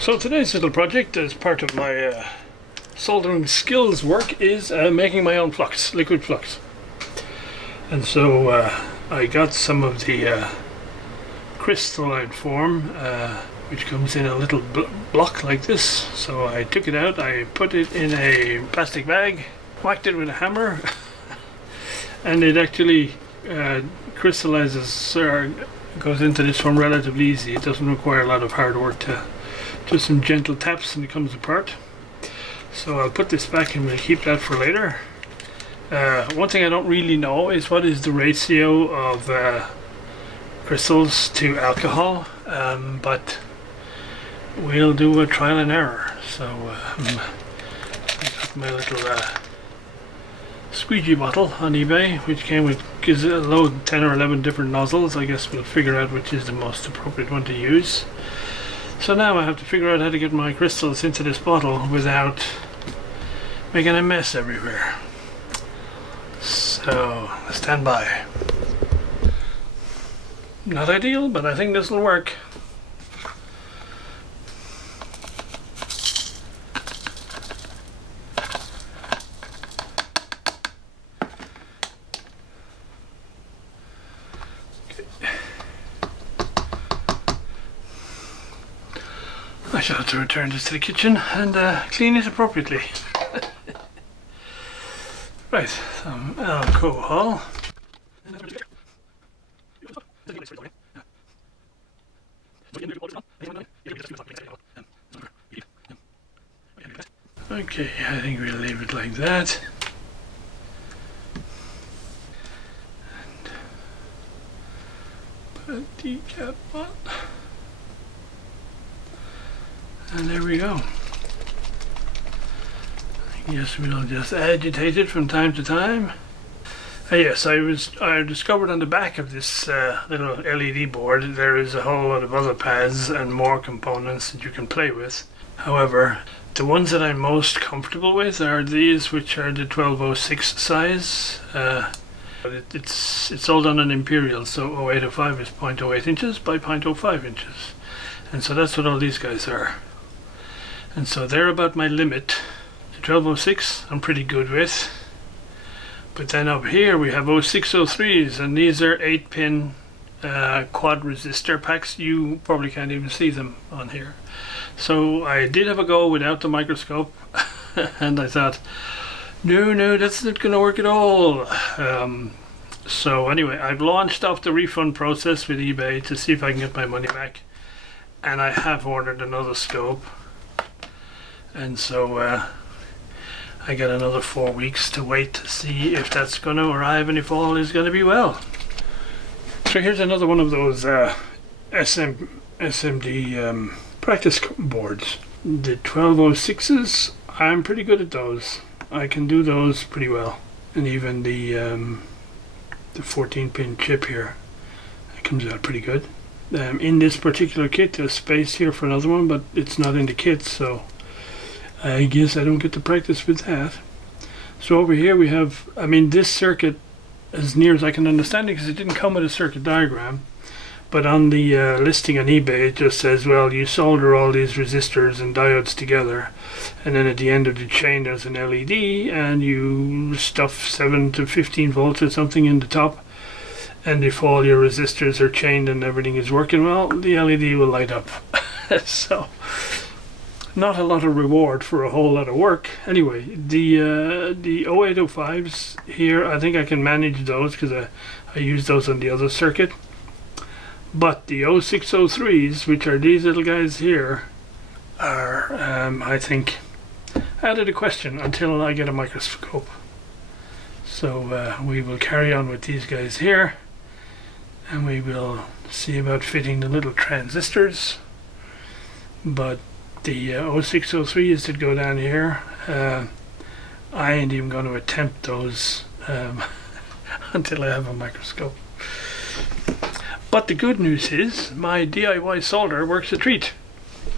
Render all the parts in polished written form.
So today's little project as part of my soldering skills work is making my own flux, liquid flux. And so I got some of the crystalline form which comes in a little block like this. So I took it out, I put it in a plastic bag, whacked it with a hammer and it actually crystallizes, goes into this form relatively easy. It doesn't require a lot of hard work to just some gentle taps and it comes apart. So I'll put this back and we'll keep that for later. One thing I don't really know is what is the ratio of crystals to alcohol, but we'll do a trial and error. So I got my little squeegee bottle on eBay, which came with gives a load 10 or 11 different nozzles. I guess we'll figure out which is the most appropriate one to use. So now I have to figure out how to get my crystals into this bottle without making a mess everywhere. So, stand by. Not ideal, but I think this will work. I shall have to return this to the kitchen and clean it appropriately. Right, some alcohol. Okay, I think we'll leave it like that. And put the cap on. And there we go. I guess we'll just agitate it from time to time. Yes, I discovered on the back of this little LED board there is a whole lot of other pads and more components that you can play with. However, the ones that I'm most comfortable with are these, which are the 1206 size. It's all done in imperial, so 0805 is 0.08 inches by 0.05 inches. And so that's what all these guys are. And so they're about my limit. The 1206 I'm pretty good with. But then up here we have 0603s, and these are 8-pin quad resistor packs. You probably can't even see them on here. So I did have a go without the microscope and I thought, no, that's not going to work at all. So anyway, I've launched off the refund process with eBay to see if I can get my money back. And I have ordered another scope. And so I got another 4 weeks to wait to see if that's going to arrive and if all is going to be well. So here's another one of those SMD practice boards. The 1206s, I'm pretty good at those. I can do those pretty well. And even the 14-pin chip here, it comes out pretty good. In this particular kit there's space here for another one, but it's not in the kit, so I guess I don't get to practice with that. So over here we have, this circuit, as near as I can understand it, because it didn't come with a circuit diagram, but on the listing on eBay it just says, well, you solder all these resistors and diodes together, and then at the end of the chain there's an LED, and you stuff 7 to 15 volts or something in the top, and if all your resistors are chained and everything is working well, the LED will light up. So not a lot of reward for a whole lot of work. Anyway, the 0805s here, I think I can manage those because I use those on the other circuit. But the 0603s, which are these little guys here, are I think out of the question until I get a microscope. So we will carry on with these guys here, and we will see about fitting the little transistors. But the 0603s that go down here, I ain't even going to attempt those until I have a microscope. But the good news is my DIY solder works a treat,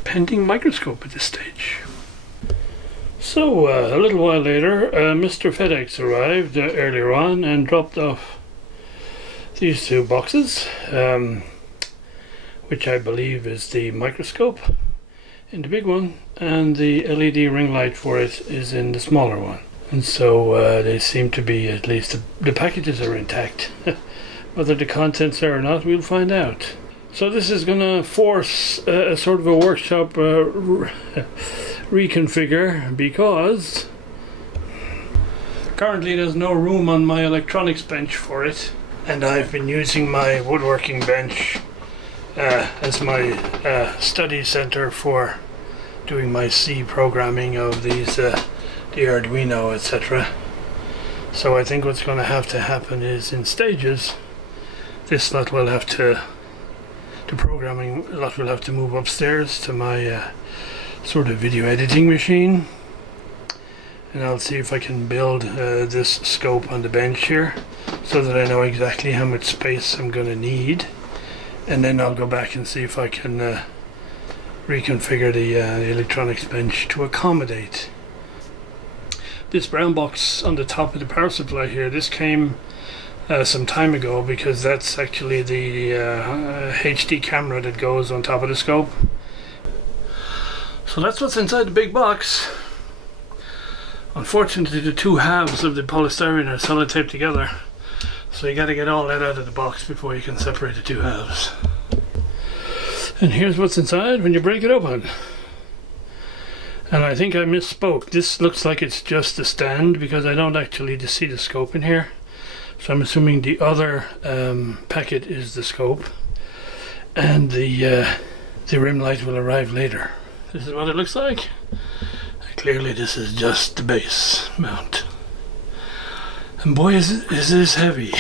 pending microscope at this stage. So a little while later, Mr. FedEx arrived earlier on and dropped off these two boxes, which I believe is the microscope. in the big one, and the LED ring light for it is in the smaller one. And so they seem to be, at least the packages are intact. Whether the contents are or not, we'll find out. So this is going to force a sort of a workshop reconfigure, because currently there's no room on my electronics bench for it, and I've been using my woodworking bench as my study center for doing my C programming of these the Arduino, etc. So I think what's going to happen is, in stages, this lot will have to, the programming lot will have to move upstairs to my sort of video editing machine, and I'll see if I can build this scope on the bench here so that I know exactly how much space I'm going to need, and then I'll go back and see if I can reconfigure the electronics bench to accommodate. This brown box on the top of the power supply here, this came some time ago, because that's actually the HD camera that goes on top of the scope. So that's what's inside the big box. Unfortunately, the two halves of the polystyrene are sellotaped together, so you got to get all that out of the box before you can separate the two halves. And here's what's inside when you break it open. And I think I misspoke. This looks like it's just a stand, because I don't actually see the scope in here. So I'm assuming the other packet is the scope, and the rim light will arrive later. This is what it looks like. Clearly this is just the base mount. And boy, is this heavy.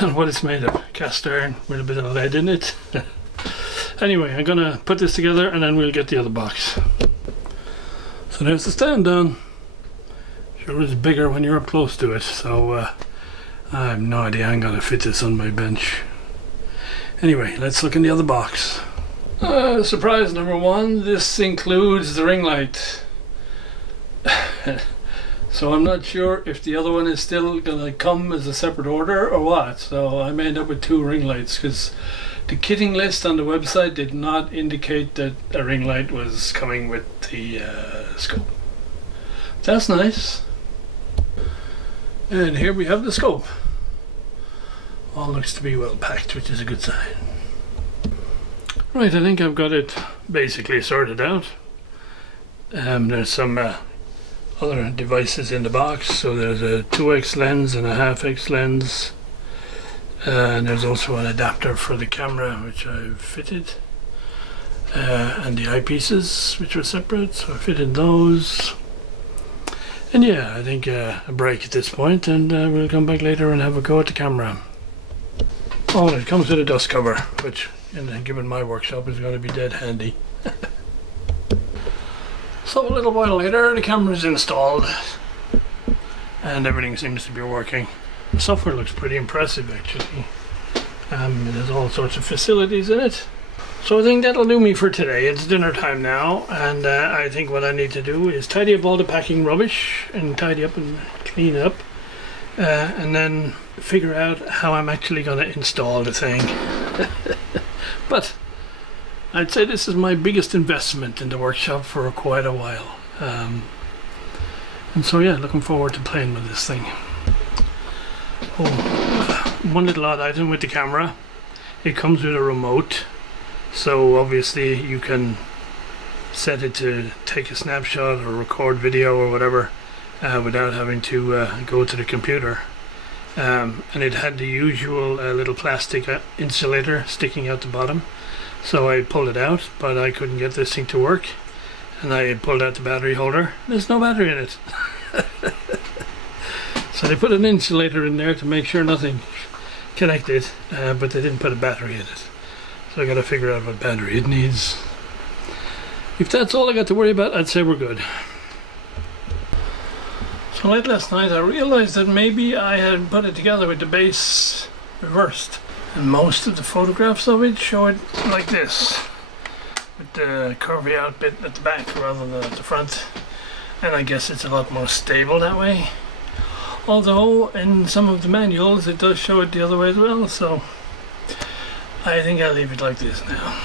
Not what it's made of. Cast iron with a bit of lead in it. Anyway, I'm gonna put this together and then we'll get the other box. So there's the stand done. Sure is bigger when you're up close to it, so I have no idea I'm gonna fit this on my bench. Anyway, let's look in the other box. Surprise number one, this includes the ring light. So I'm not sure if the other one is still gonna come as a separate order or what. So I may end up with two ring lights, because the kitting list on the website did not indicate that a ring light was coming with the scope. That's nice. And here we have the scope. All looks to be well packed, which is a good sign. Right, I think I've got it basically sorted out. There's some other devices in the box. So there's a 2x lens and a 1/2x lens. And there's also an adapter for the camera, which I've fitted. And the eyepieces, which are separate, so I fitted those. And yeah, I think a break at this point, and we'll come back later and have a go at the camera. Oh, and it comes with a dust cover, which, given my workshop, is going to be dead handy. So a little while later, the camera is installed, and everything seems to be working. The software looks pretty impressive, actually. It has all sorts of facilities in it. So I think that'll do me for today. It's dinner time now, and I think what I need to do is tidy up all the packing rubbish and tidy up and clean up, and then figure out how I'm actually going to install the thing. But I'd say this is my biggest investment in the workshop for quite a while. And so yeah, looking forward to playing with this thing. Oh, one little odd item with the camera. It comes with a remote. So obviously you can set it to take a snapshot or record video or whatever without having to go to the computer. And it had the usual little plastic insulator sticking out the bottom. So I pulled it out, but I couldn't get this thing to work. And I pulled out the battery holder. There's no battery in it. So they put an insulator in there to make sure nothing connected, but they didn't put a battery in it. So I got to figure out what battery it needs. If that's all I got to worry about, I'd say we're good. So late last night I realized that maybe I had put it together with the base reversed. And most of the photographs of it show it like this, with the curvy out bit at the back rather than at the front. And I guess it's a lot more stable that way. Although in some of the manuals it does show it the other way as well, so I think I'll leave it like this now.